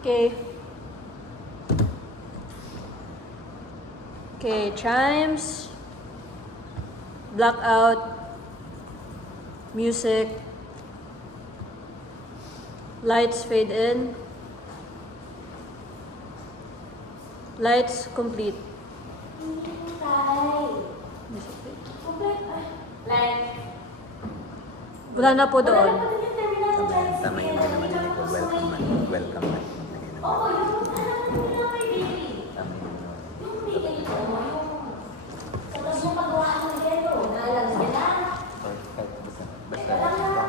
Okay. Okay, chimes, blackout, music, lights fade in, lights complete. Music fade. Like, Wala na po wala doon. na pa din yung terminal ng lights. Tama yung ginawa nila ko. Welcome man. Welcome man. Oo, yung alam mo nila kay Bailey. Tama yung ginawa. Yung bigay ko, yung sa tapos yung paggawa ng yelo, naalala niya na. Kahit basta. Teka lang na.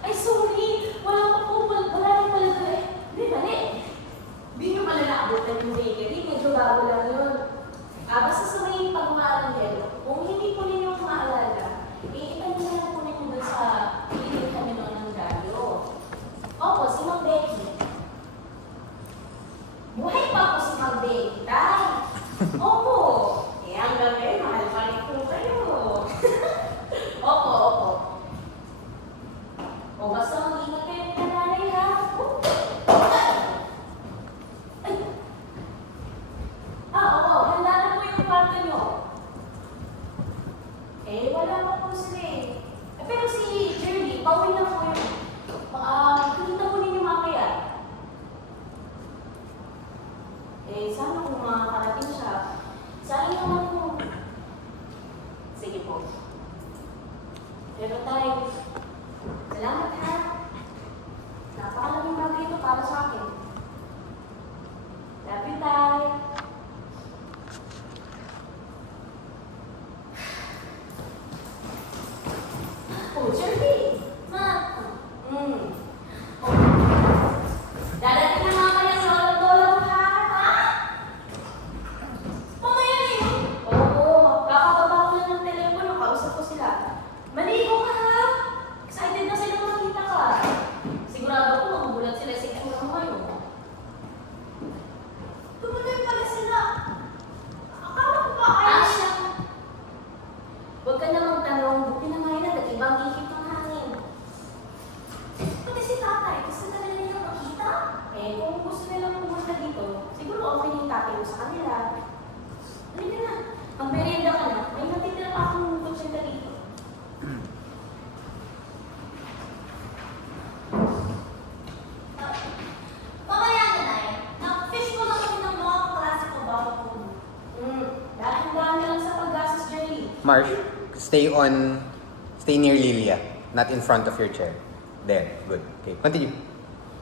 Ay, sorry. Wala pa po. Wala rin pala doon eh. Hindi, mali. Hindi nyo pala naabutan yung bakery. Medyo bago lang yun. Basta sa may paggawa ng yelo, kung hindi po ninyo maalala, iitan nyo lang po ninyo doon sa piling kami noon ng Gallo. Opo, si Mang Becky. Buhay pa po si Mang Becky, tay. Opo. Eh, hanggang ngayon, mahal-balik po kayo. Opo, opo. O, basta mag-ingat kayo ng nanay, ha? Ay! Oo, handa na po yung kwarto nyo. Eh, wala pa po sila eh. Pero si Jerry, pauwi na po yun. Kita po ninyo mamaya. Eh, sana kung makakarating siya. Sayang naman po. Sige po. Pero tayo, salamat ha. Napakalaking bagay ito para sa akin. Love you, Tay. Oh, Jerry! Ma! Oh. Dadating na mamaya sa lola mo, ha? Ha? Mamaya na yun? Oo. Kakababa ko lang ng telepono. Kausap ko sila. Maligo ka, ha? Excited na sila makita ka. Sigurado ko magugulat sila sa itsura mo ngayon. Tumuloy pala sila. Akala ko ba ayos lang? Huwag ka namang tanong, buti na ngayon na nag-ibang ihip ng hangin. Pati si tatay, gusto na nila nilang makita. Eh, kung gusto nilang pumunta dito, siguro okay na yung tatay mo sa kanila. Halika na, mag-merienda ka na. May natitira pa akong kutsenta dito. Mamaya na, Nay. Na-fish ko lang kami ng mga klase ko bago po. Dahil dami lang sa pag-gastos, Jerry. Marsh, stay near Lilia. Not in front of your chair. There. Good. Okay. Continue.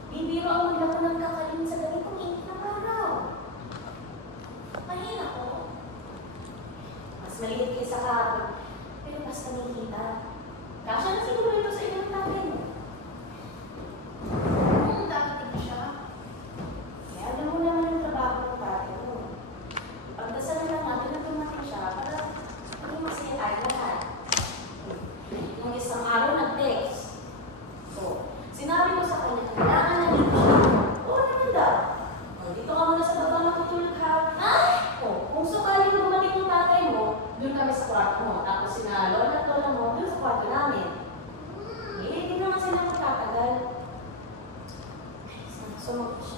Bibiro ako lang ng kakalim sa ganitong init ng araw. Mahina ko. Mas maliit kaysa kahapon. Pero basta nakikita. Kasya na siguro ito sa ilang natin. Darating siya. Kaya alam mo naman yung trabaho ng tatay mo. Pagdasal lang natin na dumating siya para maging masaya tayo lahat. Nung isang araw nag-text. So, sinabi ko sa kanya, kailangan na dito siya. Oo naman daw. Dito ka muna sa baba matutulog ha. Kung sakaling dumating yung tatay mo, doon kami sa kwarto mo. Tapos sina lola at lola mo, doon sa kwarto namin. Eh, hindi naman sila magtatagal. Sumagot siya.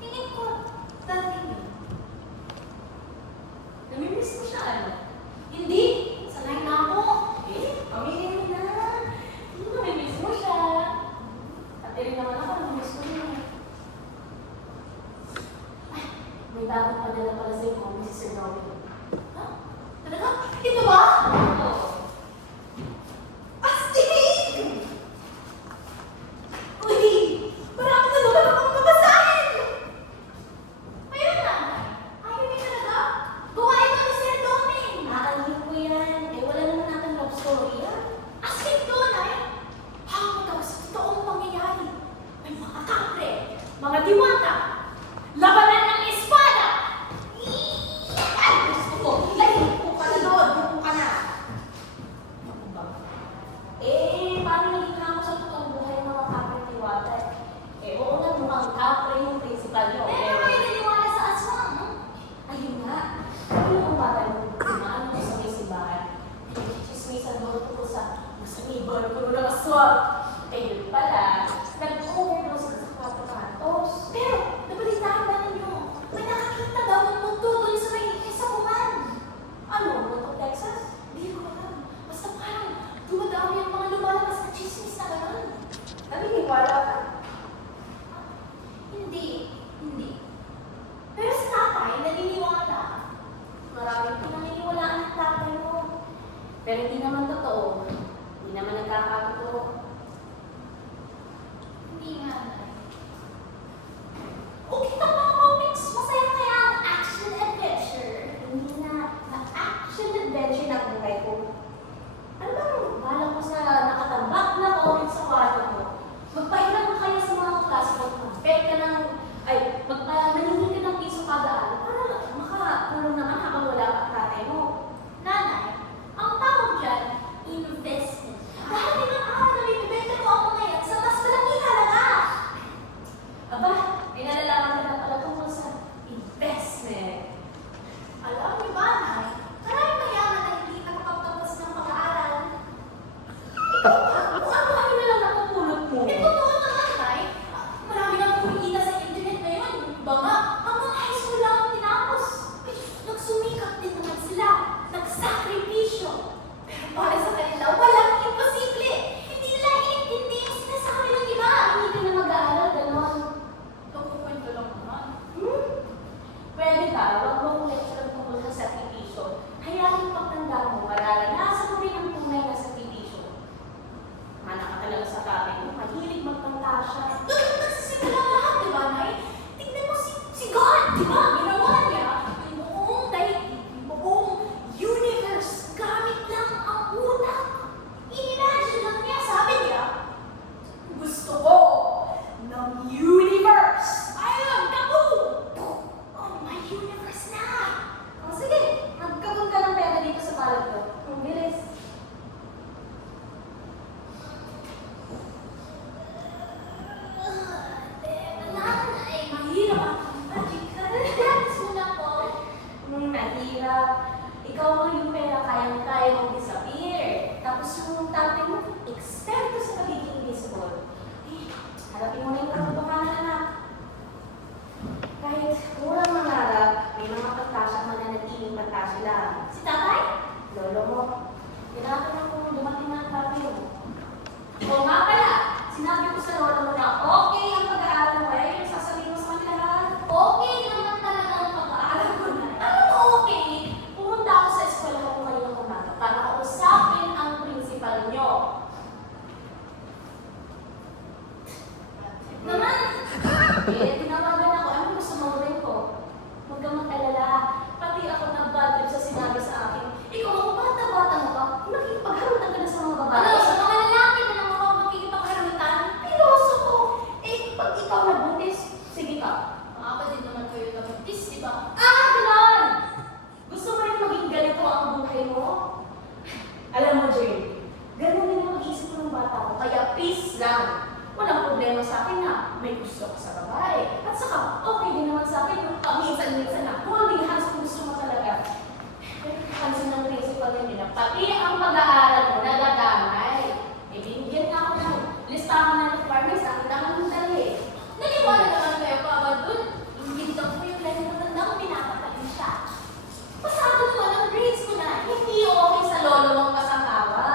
Tingin ko, dati niya. Namimiss ko siya, ano? Hindi! Sanay na ako. Pamilya mo na. Hindi namimiss mo siya. Pati rin naman ako, namimiss ko niya. Ay, may bagong padala pala sa iyo, si Sir Robin. Ha? Talaga? Ito ba? Oo. Astig! Uy! Marami na naman akong babasahin! Ayun na! Ayaw niya talaga? Gawain mo ni Sir Doming! Nakalimutan ko yan. Eh, wala naman natin love story yan. Astig doon ay! Hawag ka sa totoong pangyayari. May mga kapre, mga diwata, labanan ng espada! Ay, gusto ko! Ay, po ka na doon! Po ka na! Eh, paano naging ako sa totoong buhay ng mga kapre diwata? Eh, oo nga, mukhang kapre yung principal nyo. Pero may Eh, tinawagan ako. Ano gusto mo rin ko? Huwag kang mag-alala. Pati ako nag-bad trip sa sinabi sa akin. Ikaw, ako bata-bata mo pa. Nakikipagharutan ka na sa mga babae. Ano, sa mga lalaki na lang ako makikipagharutan? Piloso ko! Eh, pag ikaw nagbuntis, sige ka. Mga din naman kayo nabuntis, di ba? Ah, ganon! Gusto mo rin maging ganito ang buhay mo? Alam mo, Jane, ganun din ang mag-isip ko ng bata ko. Kaya peace lang. Walang problema sa akin na may gusto ko sa babae. At saka, okay din naman sa akin yung paminsan-minsan na holding hands kung gusto mo talaga. Pero kansin ng principal nila, pati ang pag-aaral mo nadadamay. Eh, binigyan na ako ng listahan ng requirements na kailangan mong dali. Naniwala naman kayo pa ba dun? Hindi daw ko yung lahat ng matandang pinapatayin siya. Pasado naman ang grades ko na hindi okay sa lolo mong kasangawa.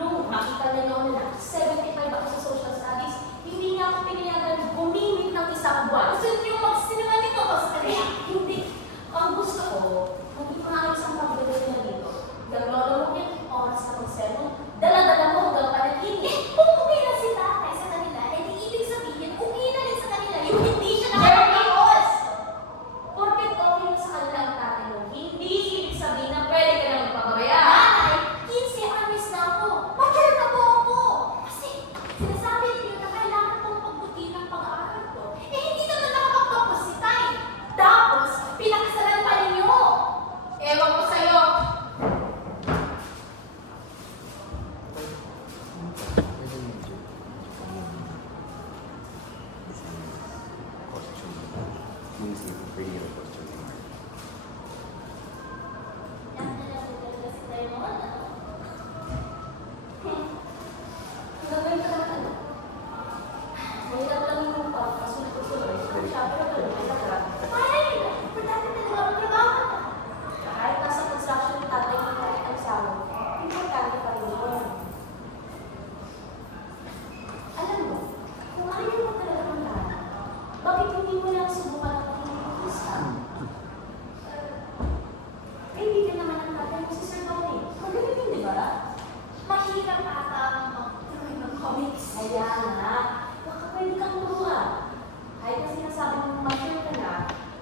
Nung makita niya noon na 75 ako sa social studies, hindi niya ako pinayagan gumimit ng isang buwan. Gusto niyo magsinungaling nito ko sa kanya? Hindi. Ang gusto ko, maging maayos ang pagdating na dito. Yung lolo mo yung oras na mag-sermon, dala-dala mo hanggang panaginip. Kung okay na si tatay sa kanila, eh di ibig sabihin, okay na rin sa kanila yung hindi siya nakakapagos. Porket okay na sa kanila ang tatay mo, hindi ibig sabihin na pwede ka na magpapabaya. Nanay, 15 anos na ako. Mature na po ako. Kasi sinasabi niyo na kailangan kong pagbutin ang pag-aaral ko. Eh hindi naman nakapagtapos si Tay. Tapos, pinakasalan pa ninyo. Ewan ko sa'yo. Yan na lang talaga si Tay mo. Gagawin ka naman. Mahirap lang yung pagkasunod-sunod. Siyempre, mahirap lang. Ay, importante talaga ang trabaho. Kahit nasa construction yung tatay mo kahit ang sawa, importante pa rin yun. Alam mo, kung ayaw mo talaga ng lahat, bakit hindi mo lang subukan ang pagkikita? Kaibigan naman ang tatay mo si Sir Tony. Magaling yun, di ba? Mahirap ata ang mag-drawing ng comics. Kaya nga, baka pwede kang turuan. Kahit na sinasabi mong mature ka na,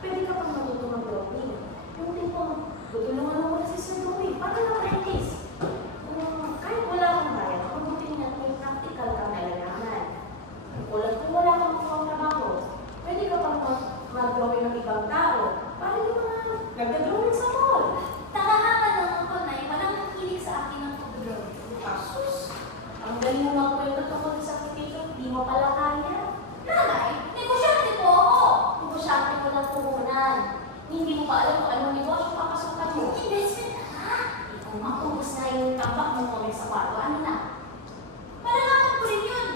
pwede ka pang matuto mag-drawing. Yung tipong, tutulungan mo muna si Sir Tony, para naman at least. Kahit wala kang bayad, mabuti nga may practical kang nalalaman. Kung wala kang mukhang trabaho, pwede ka pang mag-drawing ng ibang tao, para yung mga nagdadrawing sa mall. Tarahaman naman ko na walang nakilig sa akin ng pag-drawing. Asus, ang galing mo mga kwento tungkol sa sakripisyo, di mo pala kaya. Nanay, negosyante po ako. Negosyante ko ng puhunan. Hindi mo pa alam kung anong negosyo papasukan mo. Investment na nga. Kung maubos na yung tambak mo kami sa kwarto, ano na? Malalaman ko rin yun.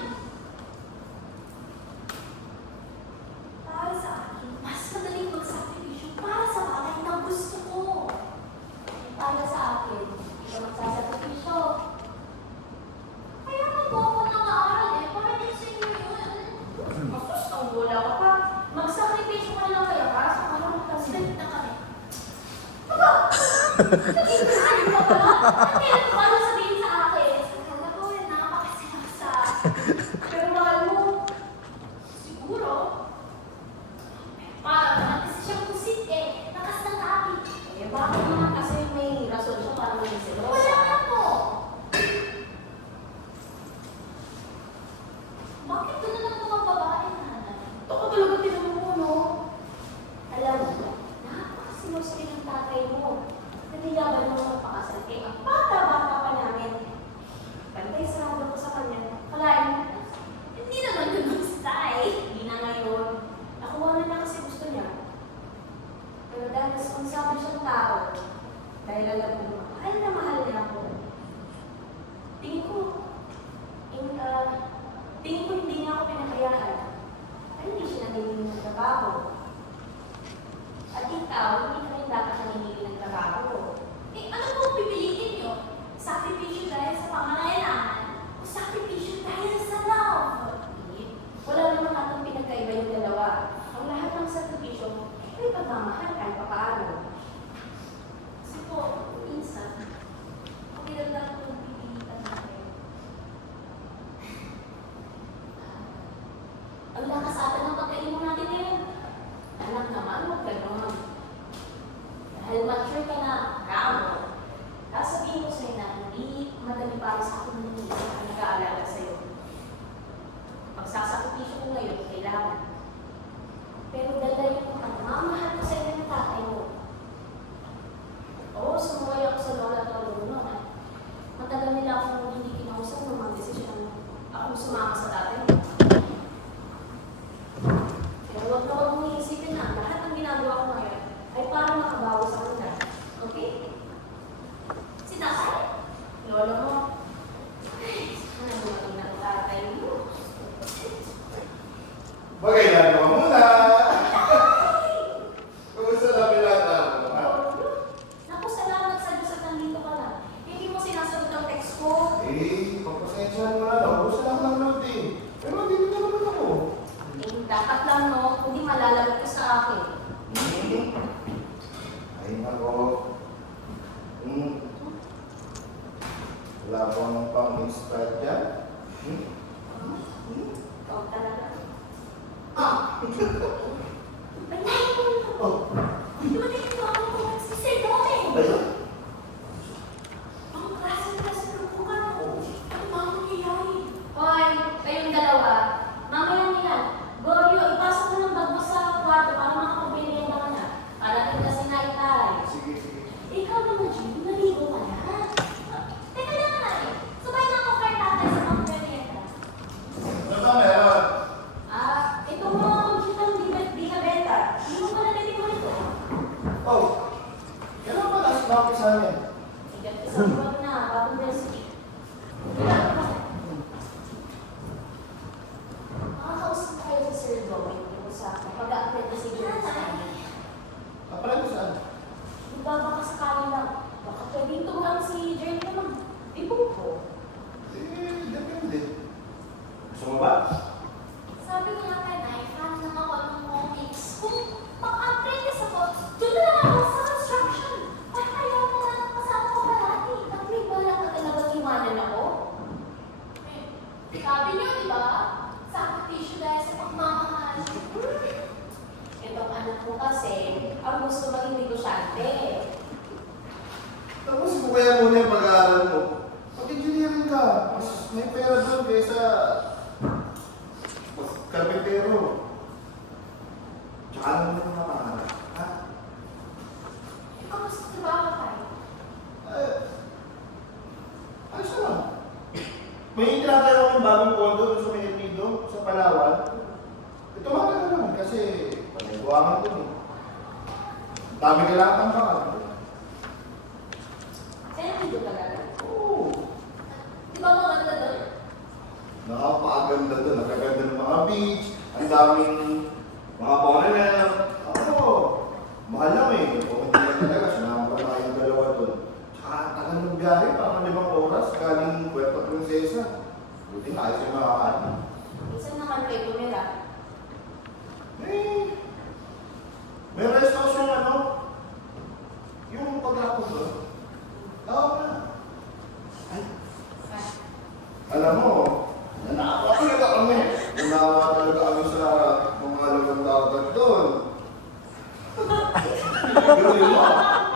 Para sa akin, mas madaling magsakripisyo para sa bagay na gusto ko. Para sa akin, hindi ka magsasakripisyo. Kaya nga po ako nang-aaral eh, para din sa inyo yun. Asus, ang wala ka pa. Magsakripisyo ka lang kaya para sa karoon kasi. Spend na kami. Naging design ka pa. Kailan ko ano sabihin sa akin? Akala ko eh, napakasilaksa. Pero mahal mo. Siguro. Para naman kasi siyang pusit eh. Lakas ng akin. Eh, bakit naman kasi may rason siya para maging selosa? Wala nga po. Bakit doon na lang mga babae nanay? Ito ka talaga tinanong mo, no? Alam mo, napakasinusin ng tatay mo. Nanilaban mo magpakasal kay ang bata-bata pa namin. Pantay sarado ko sa kanya. Kalain, Hindi naman ganun style. hindi na ngayon. Nakuha na niya kasi gusto niya. Pero dahil responsable siyang tao, dahil alam mo, mahal niya ako. Tingin ko, hindi niya ako pinakayaan. Ay, hindi siya nangingi ng trabaho. At ikaw, hindi ka rin dapat nangingi ng trabaho. Eh, ano pong pipilitin nyo? Sakripisyo dahil sa pangangailangan o sakripisyo dahil sa love? Wala naman natang pinagkaiba yung dalawa. Ang lahat ng sakripisyo, may pagmamahal kahit pa paano. Kasi po, minsan, okay lang lang kung pipilitan natin. Ang lakas ata ng pagkain mo natin Anak naman, huwag ganun. Dahil mature ka na, kamo. Tapos sabihin ko sa'yo na hindi madali para sa akin na ang nag-aalala sa'yo. Pagsasakripisyo ko ngayon, kailangan. Pero dalayin ko ka, mamahal ko sa'yo ng tatay mo. Oo, sumuway ako sa lola at lolo mo. Matagal nila akong hindi kinausap ng mga desisyon akong sumama sa tatay mo. Pero huwag na huwag mong iisipin na lahat ng ginagawa ko ngayon ay para makabawi sa kanila. Okay? Si tatay, lolo mo, ay, sana dumating na ang tatay mo. Magkailan mo muna! Kumusta na pinata mo, ha? Naku, salamat sa Diyos at nandito ka na. Hindi mo sinasagot ang text ko. Eh, pagpasensya mo na. Naubos na ako ng load eh. Pero dito na naman ako. Eh, dapat lang no, kundi malalagot ka sa akin. Ay, nako. Wala ko ng pang-inspire dyan. Ikaw talaga. Ah! Banyayin ko na. Oh, Dumating ito ako kung nagsisay natin. ayun. Ang klase ng bukan ako. Ang mga nangyayari. Hoy, kayong dalawa. Mamaya nila. Goryo, ipasok mo ng bag mo sa kwarto para makapabili ka na. Parating kasi na itay. Sige, sige. Ikaw naman, Jim, naligo ka na. Teka lang na eh. Sabay na ako kay tatay sa pang-merienda. Ano ba meron? Ito mo ang kitang di na benta. Hindi mo pa nalitin mo ito. Oh, kailan ba last bakit sa amin? Igat isang buwan na, bagong recipe. Makakausap kayo sa Sir Dominic kung sa pag-a-apply na si Jerry sa kanya. Kapala ko saan? Di ba baka sakali lang, baka pwedeng tulang si Jerry na mag-ibong ko. Eh, depende. Gusto mo ba? Sabi ko nga kay Nay, fan lang ako ng comics. Kung pang-apprentice ako, doon na lang ako sa construction. Ay, ayaw na lang kasama ko parati. At may balak ka talagang iwanan ako? Sabi niyo, di ba? Sakripisyo dahil sa pagmamahal. Itong anak mo kasi, ang gusto maging negosyante. Tapos mo kaya muna yung pag-aaral mo. Pag-engineering ka. Mas may pera doon kaysa karpentero. Tsaka alam mo na makaharap. Ha? Ikaw mas trabaho tayo. Ayos naman. May tinatayo akong bagong condo doon sa may Nido, sa Palawan. Ito matagal naman kasi paniguangan doon eh. Dami kailangan tambakan. Kaya hindi talaga. Oo. Di ba maganda doon? Nakapaganda doon. Nakaganda ng mga beach. Ang daming mga foreigner. Ako, mahal lang eh. Kung hindi na talaga, sinama pa tayong dalawa doon. Tsaka tagal ng biyahe, parang 5 oras galing Puerto Princesa. Buti nga, ayos yung makakaano. Minsan naman kayo tumira. Eh, may rest house yung ano, yung pag-rapos doon. Oo na. Ay, alam mo, nanawa talaga kami. Nanawa talaga kami sa mga lugang tawag doon. Gawin mo,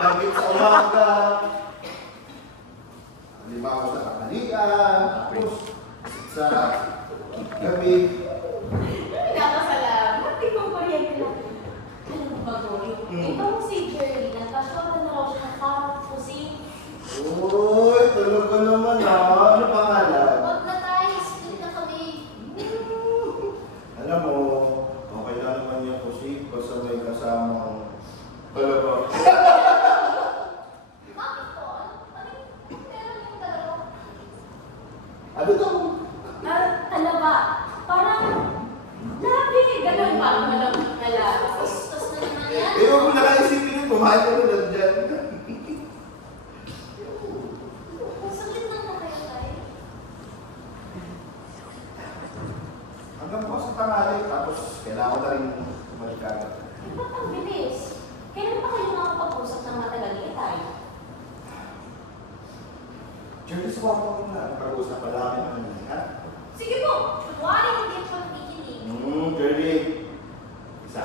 langit sa umaga. Halimbawa sa tanghalian, tapos sa gabi. Pinapasalamat. Ikaw kuryente lang. Alam mo ba, Gory? Hmm. Ikaw si Jerry, nagkasyotan na raw siya ng parang kusing. Uy, tulog ka naman ha. Ano pangalan? Huwag na tayo, split na kami. Alam mo, okay lang naman yung kusik basta may kasamang talaga. Bakit po? Ano yung meron yung dalawa? Ano to? Talaba. Parang, labi. Ganun pa. Malamang na labi. Bastos na naman yan. Eh, huwag mo na kaisipin yung kumain ka na dyan. Saglit lang na kayo tayo. Hanggang bukas sa tanghali, tapos kailangan ko na rin bumalik agad. Ba't ang bilis? Kailan pa kayo makapag-usap ng matagal ni Itay? Jerry, sa kwarto ko na. Pag-usap pala kami naman, ha? Sige po, wala hindi ako nakikinig. Jerry. Isa.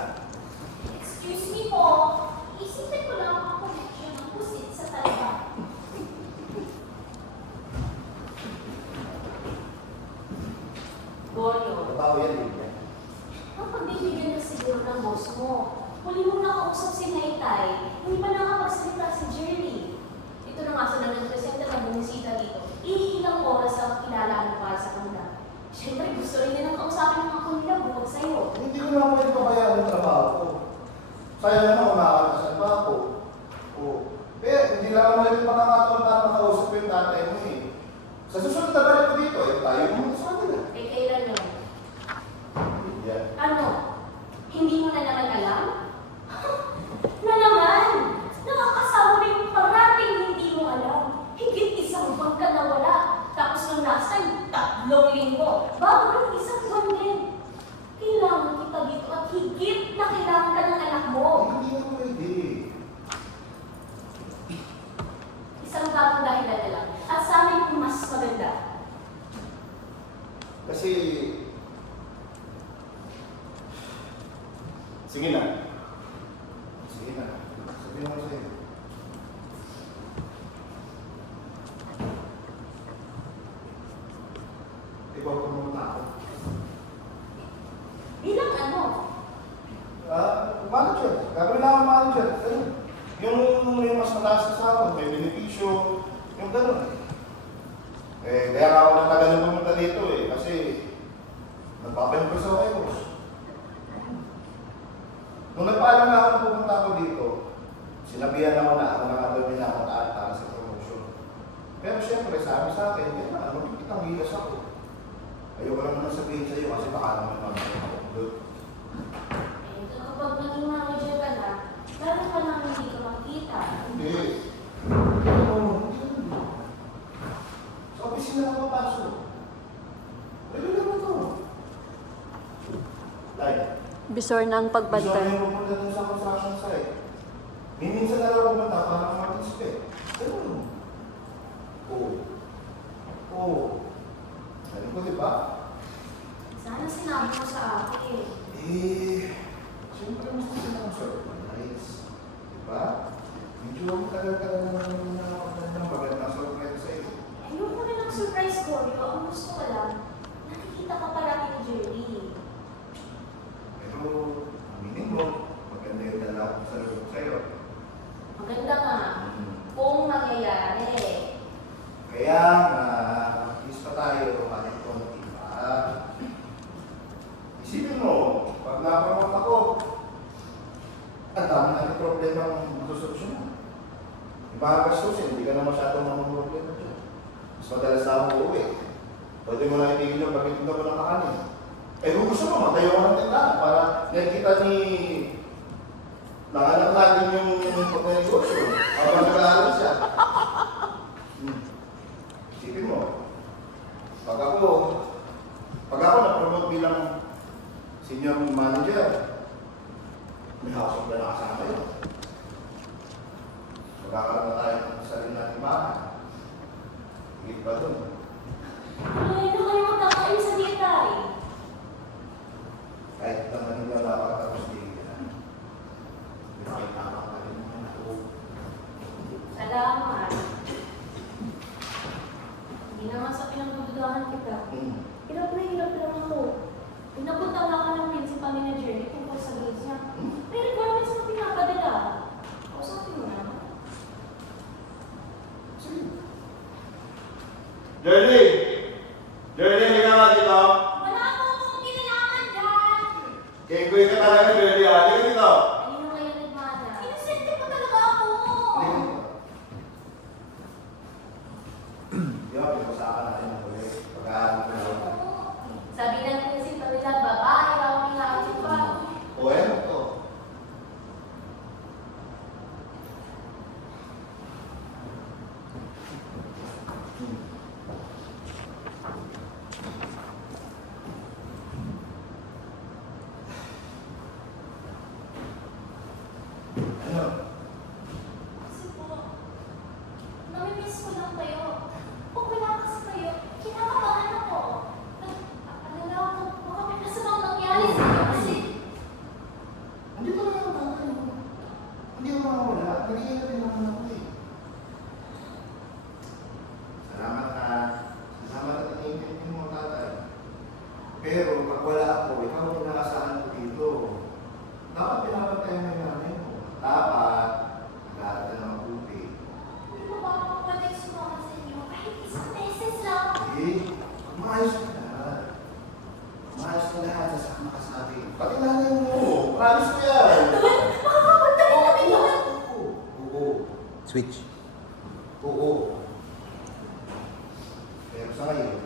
siguro ng boss mo. Huli mo nakausap si Maytay, hindi pa nakapagsalita si Jerry. Ito na nga sa nag-presenta ng bumisita dito. Iilang oras ang kilala mo para sa kanila. Siyempre, gusto rin nilang kausapin ng mga kanila bukod sa'yo. Hindi ko naman pwede pabayaan yung trabaho ko. Sayang naman kumakakasan pa ako. Oo. Hindi lang naman yung pagkakataon para makausap ko yung tatay mo eh. Sa susunod na balik ko dito, tayo mo sa kanila. Eh, kailan yun? Yan. Ano? Hindi mo na naman alam? Na naman! Nakakasawa na yung parating hindi mo alam. Higit isang buwan ka nawala. Tapos nung last time, 3 linggo. Bago nung isang buwan din. Kailangan kita dito at higit na kailangan ka ng anak mo. Hindi na pwede. Isang bagong dahilan na lang. At sa amin mas maganda. Kasi... Sige na. Sige na. Sabihin mo sa'yo. Ikaw pumunta ako. Bilang ano? Manager. Gagawin lang ang manager. Ayun. Yung mas mataas na sahod, may benepisyo, yung gano'n. Kaya ako natagal na pumunta dito kasi nagpapayong sa kayo. Nung nagpaalam na ako pupunta ako dito, sinabihan ako na ako nakagawin na ako para sa promotion. Pero siyempre, sabi sa akin, magkikitang gilas ako. Ayoko lang naman sabihin sa iyo kasi baka naman ako. Kapag naging manager ka na, lalo ka nang hindi ka makita. Hindi. Sa opisina na papasok. Pwede naman ito. Like, Bisor ng gusto pagbantay. niyo pumunta dun sa construction site. Minsan na lang pumunta para mag-inspect. Ganun. Oo. Sabi ko, di ba? Sana sinabi mo sa akin. Siyempre gusto sila ng surprise. Di ba? Medyo ang tagal-tagal naman ng magandang surprise sa iyo. Ayoko na ng surprise, Corio. Ang gusto ko lang, nakikita ka parati ni Jerry. Pero, aminin mo, maganda yung dala ko sa loob sa'yo. Maganda nga. Kung mangyayari. Kaya nga, is pa tayo kahit konti pa. Isipin mo, pag napromote ako, ang dami natin problema ang masusolusyonan. Yung mga gastusin, hindi ka na masyadong mamamroblema dyan. Mas madalas na ako uuwi. Pwede mo na itigil yung pagkitinda mo ng kakanin. Kung gusto mo, magtayo ka ng tindahan para nakikita ni anak natin yung pag-negosyo. Habang nag-aaral siya. Isipin mo, pag ako na-promote bilang senior manager, may house of na kasama yun. Magkakaroon na tayo ng sarili natin bahay. Higit pa dun. Ay, na kayo magkakain sa ditay. Kahit naman hindi wala ka tapos di nakitama ka rin naman ako. Salamat. Hindi naman sa pinagdududahan kita. Hirap na hirap lang ako. Pinapunta nga ka ng principal ni na Jerry tungkol sa grades niya. May requirements na pinapadala. Kausapin mo naman. Sige. Jerry! Jerry, hindi ka nga dito. Wala akong kinalaman dyan. Kengkoy ka talaga, Jerry. Hindi ka dito. Kanino kayo nagmana? Inosente pa talaga ako. Yo, pinag-usapan natin ng ulit. Pag-aaral ko na lang. Sabi ng principal nila, babae raw ang inaawit pa. O, ano to? Ano? Kasi po, namimiss ko lang kayo. Pag wala kasi kayo, kinakabahan ako. Alala ko, baka may masamang nangyari sa iyo kasi Hindi talaga ang tatay mo. Hindi ko makawala. Nagiging din naman ako eh. Salamat ka. Salamat at iniintindi mo ang tatay. Pero pag wala ako, ikaw ang inaasahan ko dito. Promise ko yan. Makakapunta rin kami doon. Oo. Switch. Oo. Pero sa ngayon,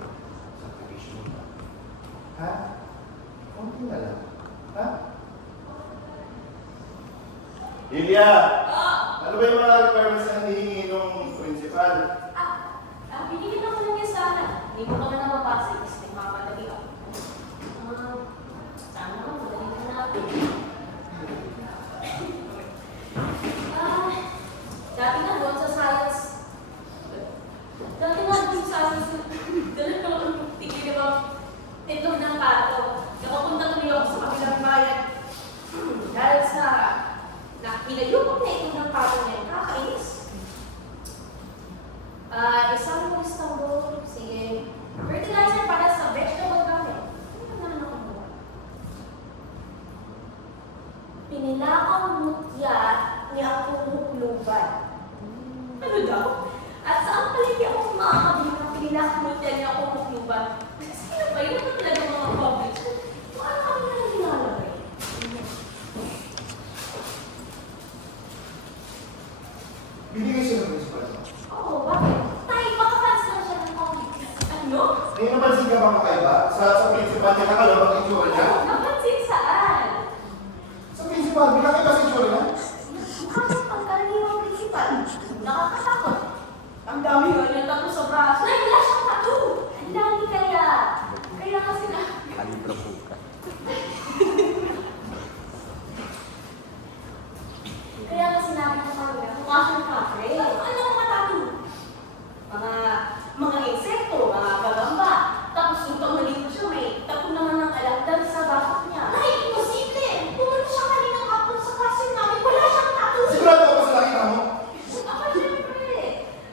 sacrifice mo na. Ha? Konti na lang. Ha? Lilia! Ano ba yung mga requirements na hinihingi ng principal? Binigyan ako ng yes sana. Hindi mo ka na mapasa. Kasi nagmamadali ako. Sana naman, madali na natin. Dati na doon sa science. Dati na doon sa science. Dala ko ang tigil ba? Itlog ng pato. Nakapunta tuloy ako sa kabilang bayan. Dahil sa hinayup ko na itlog ng pato na yun. Kakainis. Isang Istanbul, sige. Fertilizer para sa vegetable garden. Ano naman ako mo? Pinilakang mutya ni akong hukluban. Ano daw? At saan palagi ako makakabili ng pinilakang mutya ni akong hukluban? Sino ba yun? Ano talaga mga public? Kung ano kami na nilalagay? Binigay siya ng principal mo. Oo, bakit? Tayo, baka fans lang siya ng comics. Ano? May napansin ka bang kakaiba? Sa principal niya nakalabang ang itsura niya? Napansin saan? Sa principal, binakaiba sa itsura niya? Bakit ang karaniwang principal? Nakakatakot. Ang dami nga niya tattoo sa braso. Ay, wala siyang tattoo! Ang dami kaya. Kaya kasi na... Alibra po ka. Kaya nga sinabi ko kanina, mukha siyang kapre. Ano mga tattoo? Mga insekto, mga gagamba. Tapos yung pamalit siya, may tattoo naman ng alakdan sa bakit niya. Ay, imposible! Pumunta siya kaninang hapon sa classroom namin, wala siyang tattoo! Sigurado ka ba sa nakita mo? Ako siyempre,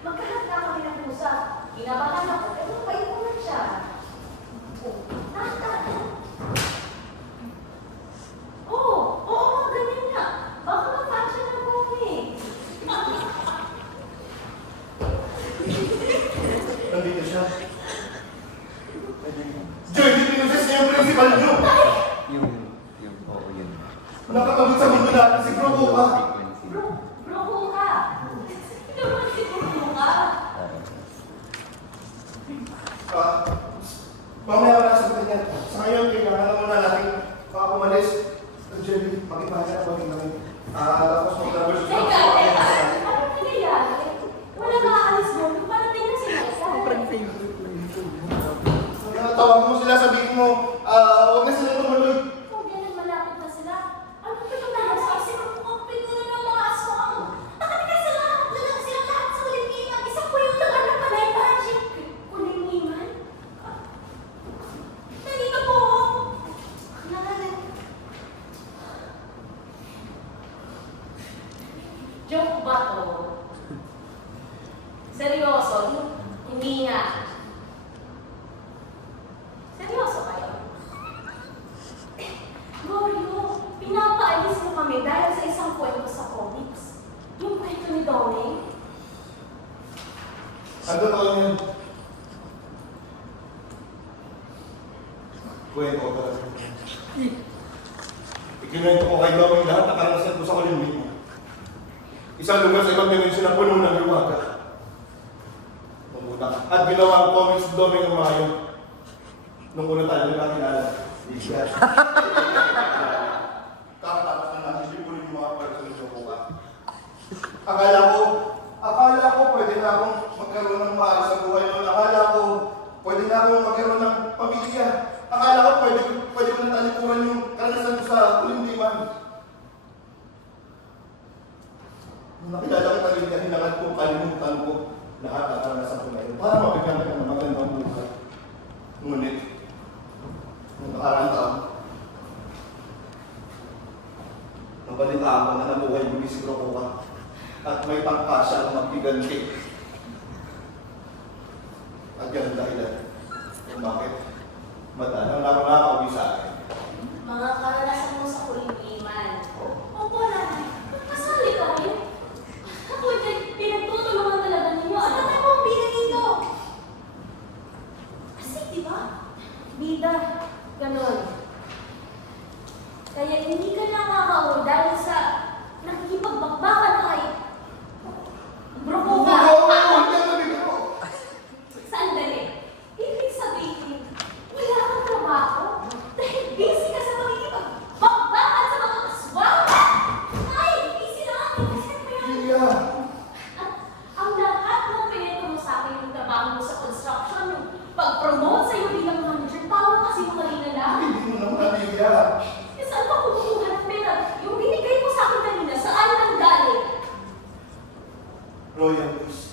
magkahanda kami ng pusa. Ginabahan ako, pero bait naman siya. Oo, mga ganyan nga. Baka mag-fan siya ng comics. Nandito siya. Joy, di pinuses niya yung principal niyo! Oo, yun. Nakatulog sa mundo natin si Broco ka! Frequency. Bro ka. Ito naman si Bro ka. Mamaya wala sa kanya. Sa ngayon, kailangan na muna natin umalis. Jerry, makipagaya na bagay namin. Tapos mag-traverse sa Teka. Ano nangyayari? Wala nga alis doon. Yung parating na sila. Sobrang Tawag mo sila, sabihin mo, huwag na sila tumuloy. kung ganyan malapit na sila, ano pa yung nalasabi ko kung pinuro ng mga aswang? Nakatikas sa lahat na lang sila lahat sa kulingiman. Isa po yung laman na panay para siya. Kulingiman? Nandito po ako. Joke ba to? Seryoso? Hindi nga. Seryoso kayo? Gorio, pinapaalis mo kami dahil sa isang kwento sa comics. Yung kwento ni Donnie. Ang totoo niyan. Kwento ko talaga. Ikinwento ko kay Doming lahat na karanasan ko sa Olimpik mo. Isang lugar sa ibang dimensyon na puno ng liwaga. At ginawa ang comics ni Doming ang mga yun. Nung una tayo nagkakilala. Kakatapos na natin, hindi ko rin yung mga person ko ka. Akala ko pwede na akong magkaroon ng maayos sa buhay noon. Akala ko pwede na akong magkaroon ng pamilya. Akala ko pwede ko na talikuran yung karanasan ko sa Olimpiman. Nung nakilala kita rin, kailangan kong kalimutan ko lahat ang karanasan ko ngayon para mabigyan ka ng magandang buhay. Ngunit, nung nakaraang taon, nabalitaan ko na nabuhay muli si Brocoa at may tangka siyang magbiganti. At yan ang dahilan kung bakit madalang na ako nakakauwi sa akin. Mga karanasan mo sa kulingiman. Opo na. Kasali ka rin. Ako, pinagtutulungan talaga ninyo. Ano na mo ang bida dito? Kasi, di ba? Bida. Ganon. Kaya hindi ka ka nakakauwi dahil sa nakikipagbakbakan kay Brokoga. Oo, hindi ako nabibiro. Sandali. Ibig sabihin, wala kang trabaho dahil busy ka sa pakikipagbakbakan sa mga aswang. Ay, busy na ako. Kasi mo yan. Lilia. Ang lahat ng pinito mo sa akin, yung trabaho mo sa construction, yung pag-promote sa'yo bilang manager, tawag kasi mo kanina lang. Hindi mo naman, Lilia. Eh, saan ka kumukuha ng pera? Yung binigay mo sa akin kanina, saan ang galing? Royalties.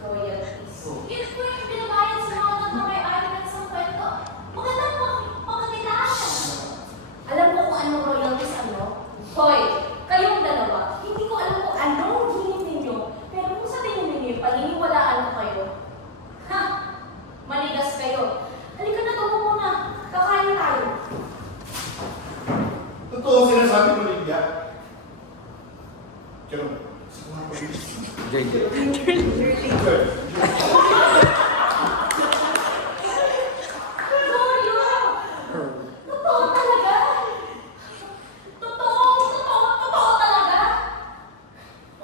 Royalties. Yun po yung binabayad sa mga nagmamay-ari ng isang kwento. Magandang pagkakitaan. Alam mo kung anong royalties ano? Hoy, kayong dalawa, hindi ko alam kung anong hiling ninyo, pero kung sa tingin ninyo, paniniwalaan ko kayo. Ha? Manigas kayo. Halika na, tumo muna. Kakain tayo. Totoo ang sinasabi mo, Lilia. Jerome, sige nga, please. Sir. Glorio! Totoo talaga? Totoo talaga?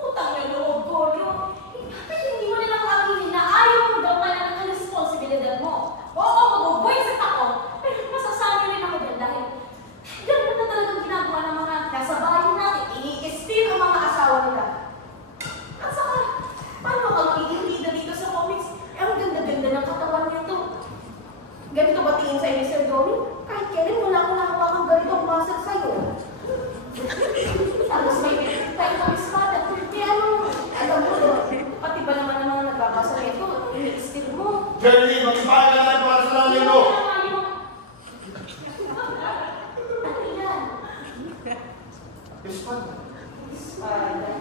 Utang na loob, Glorio. Bakit hindi mo nilang aminin na ayaw mong gampanan ang responsibilidad mo? Oo, mag-voice ako, pero masasabi rin ako dyan dahil ganun na talagang ginagawa ng mga nasa bahay natin. I-steal ang mga asawa nila. At saka, paano ka magiging leader dito sa comics? Eh, ang ganda-ganda ng katawan nito. Ganito ba tingin sa'yo ni Sir Domi? Kahit kailan wala akong nakapakang ganitong muscle sa'yo. Tapos may tayo kami espada. Kaya alam mo doon, pati ba naman ang mga nagbabasa nito, i-steal mo. Jerry, mag-ipahin ka natin para sa nanay mo. Ano yan? Espada. Espada.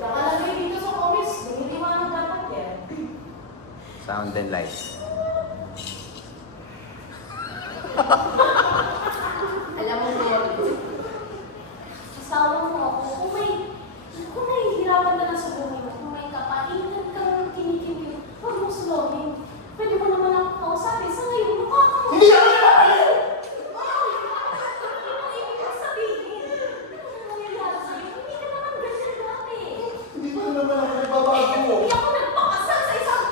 Nakalagay dito sa comics, hindi mo naman dapat yan. Sound and light. Alam mo, Lord, asawa mo ako, kung nahihirapan ka na sa buhay mo, kung may kapalitan kang kinikimim, huwag mong sulobin. Pwede mo naman ako kausapin. Sa ngayon, mukha kang... Hindi ako nababalik! Hindi mo naman ako nagbabago. Hindi ako nagpakasal sa isang...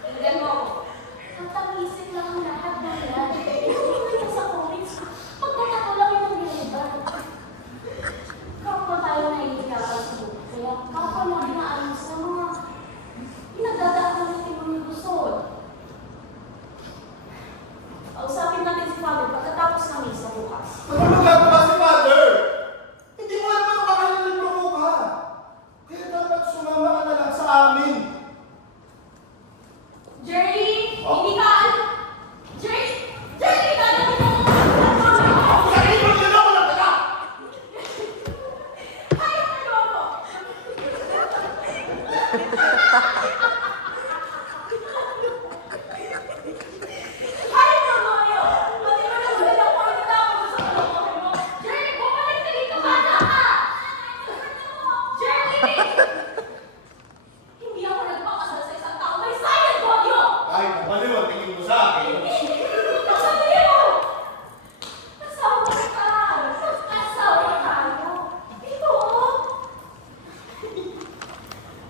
Tingnan mo ako. Tatawisin lang ang lahat ng yan. Hindi mo sa comics. Pagkatato lang yung nililiban. Kapag tayo nahihirapan sa buhay, kaya kapag mo dinaayos sa mga pinagdadaanan natin mga gusod. Pausapin natin si Father pagkatapos ng misa bukas. Ano magagawa si Father? Hindi mo alam ang kakalan ng Brokoga. Kaya dapat sumama ka na lang sa amin. Jerry! Hindi ka... Jerry! Jerry! Kaya mo Sabihin mo yun ako lang ka! Kaya mo ako! Kaya mo Mario! Pati mo na ulit ako ang tawag sa kalokohan mo. Jerry! Bumalik ka dito! Bata ka! Jerry! Hindi ako nagpakasal sa isang tao. May sayang bodyo! Kahit na baliw ang tingin mo sa akin. Asawa tayo. Ito,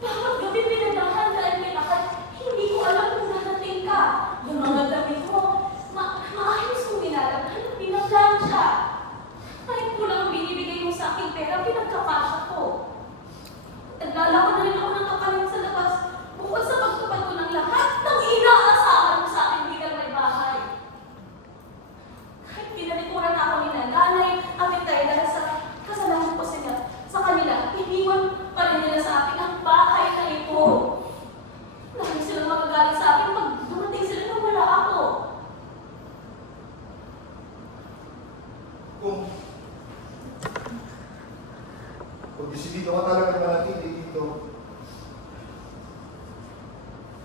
bawat gabi pinadahan dahil may akal, hindi ko alam kung dadating ka. Yung mga damit mo, maayos kong nilalagay, pinaplansya. Kahit kulang ang binibigay mo sa aking pera, pinagkakasya ko. Naglalako na rin ako ng kakanin sa labas, bukod sa pagtupad ko ng lahat ng inaasahan mo sa aking bilang may bahay. Kahit pinalikuran na ako ni nanay, amin tayo dahil sa kasalanan ko sa kanila, iniwan pa rin nila sa akin ang bahay na ito. Dahil silang magagaling sa akin pag dumating sila nang wala ako. Kung desidido ka talaga manatili dito,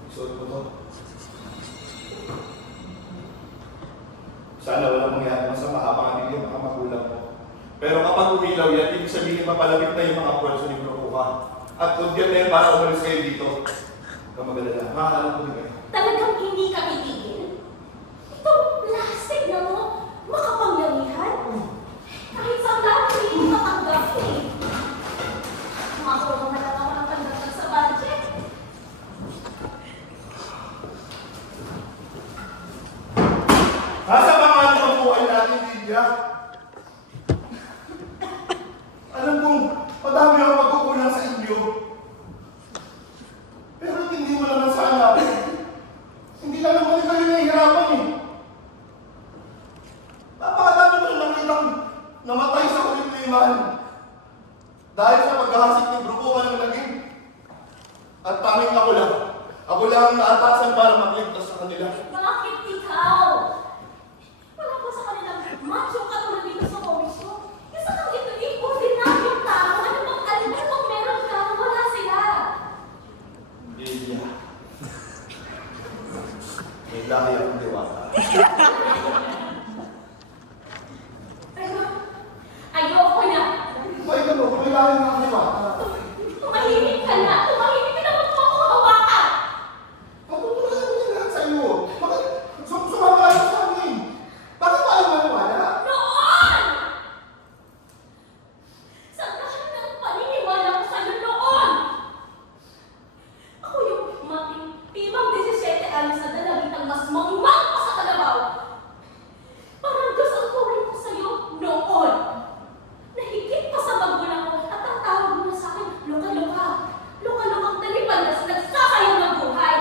isuot mo to. Sana walang mangyari masama habang hindi yung mga magulang mo. Pero kapag umilaw yan, ibig sabihin mapalapit na yung mga pulso ni Prokuha. At kung yan na yan, para umalis kayo dito. Huwag magalala. Makakalap ko din kayo. Talagang hindi ka titigil? Ito, plastic na mo. Makapangyarihan. Kahit sa dami, hindi matanggap ko eh. Makakulong na lang ako ng pandagdag sa budget. Nasa pangalan ng buhay natin, Lydia. Alam kong madami ako magkukulang sa inyo. Pero hindi mo naman sana. Hindi lang naman kayo nahihirapan eh. Napakadami mo naman kitang namatay sa kulimliman. Dahil sa paghahasik ng grupo ka ng laging. At tanging ako lang. Ako lang ang naatasan para magligtas sa kanila. Bakit ikaw? Wala ko sa kanilang macho katulad dito sa comics mo. Isa kang ito yung ordinaryong tao. Ano bang alam mo kung meron ka? Wala sila. Lydia. May lahi akong diwata. Pero, ayoko na. Ay, ano? May lahi akong diwata. Tumahimik ka na. Tumahimik ka na. Huwag mo akong hawakan. Matutulungan ko lahat sa iyo. Bakit sumama ka sa amin? Bakit tayo maniwala? Noon! Sa lahat ng paniniwala ko sa'yo noon! Ako yung tibang 17 anos na dalagitang mas mangmang pa sa kalabaw. Parang Diyos ang turing ko sa'yo noon. Nahigit pa sa magulang ko at ang tawag mo na sa akin, luka-luka. Luka-lukang talipan na nagsasayaw ng buhay.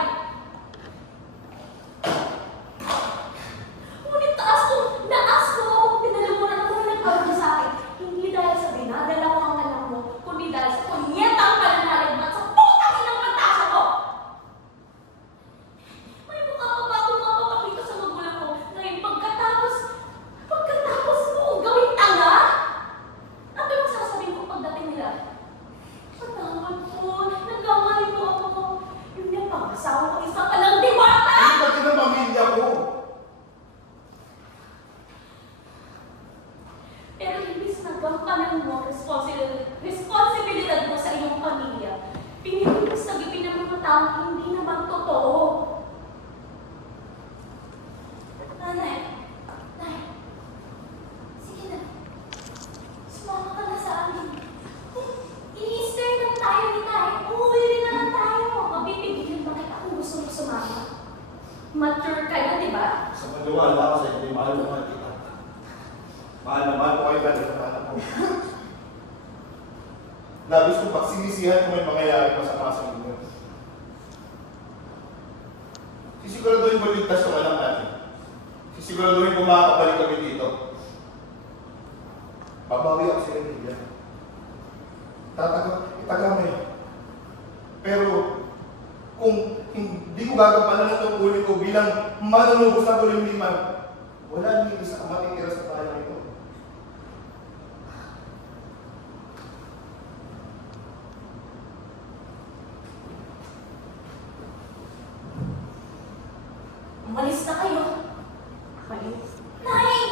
Ngunit naas ko akong pinalamunan ako na nagpawag sa akin. Hindi dahil sa dinadala ko ang anak mo, kundi dahil sa kunyetang pananalig at sa putang inang pagtasa ko. May mukha pa ba akong mapapakita sa magulang ko ngayon pagkatapos mo kong gawing tanga? Ano yung sasabihin ko pagdating nila? Patawad po, nagkamali po ako. Yung napag-asawa ko isa palang diwata! Hindi pati ng pamilya ko. Pero imbis na gampanan mo ang responsibilidad mo sa iyong pamilya, pinili mo sagipin ng mga taong hindi naman totoo. Nanay, sige na. Sumama ka na sa amin. I-Easter lang tayo ni Tay. Uuwi rin naman tayo. Mapipigilan ba kita kung gusto mo sumama? Mature ka na, di ba? Sa paniwala ko sa inyo, mahal naman kita. Mahal naman po kayo dahil sa anak ko. Labis kong pagsinisihan kung may mangyayari masama sa inyo. Sisiguraduhin ko ligtas yung anak natin. Sisiguraduhin ko makakabalik kami dito. Babawi ako sa Lydia. Itaga mo yun. Pero, kung hindi ko gagampanan ng tungkulin ko bilang manunubos ng kulimliman, wala nang isa ka matitira sa bayan ito. Umalis na kayo. Nay!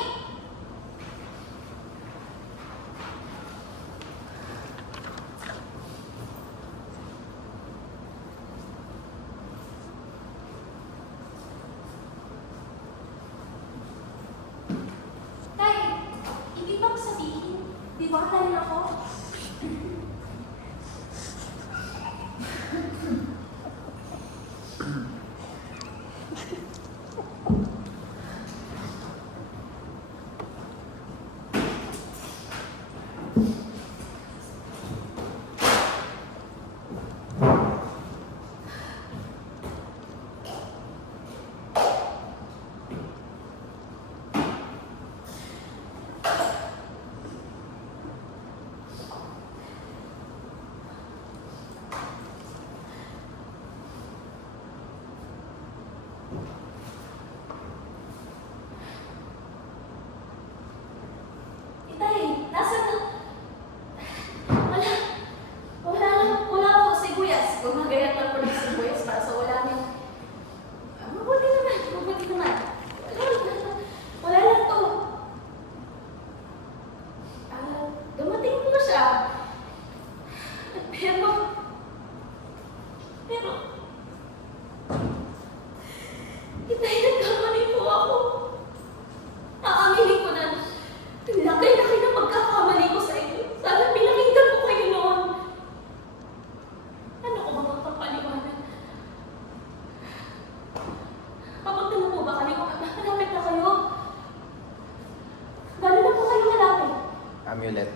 Tay, ibig bang sabihin, diwata rin ako? ulit.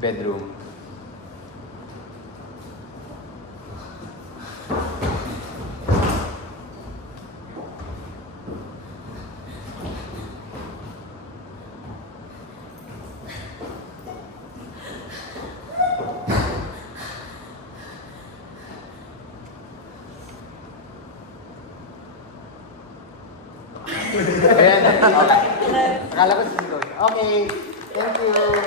Bedroom. Ayan, okay. Akala ko si Rose. Okay, thank you.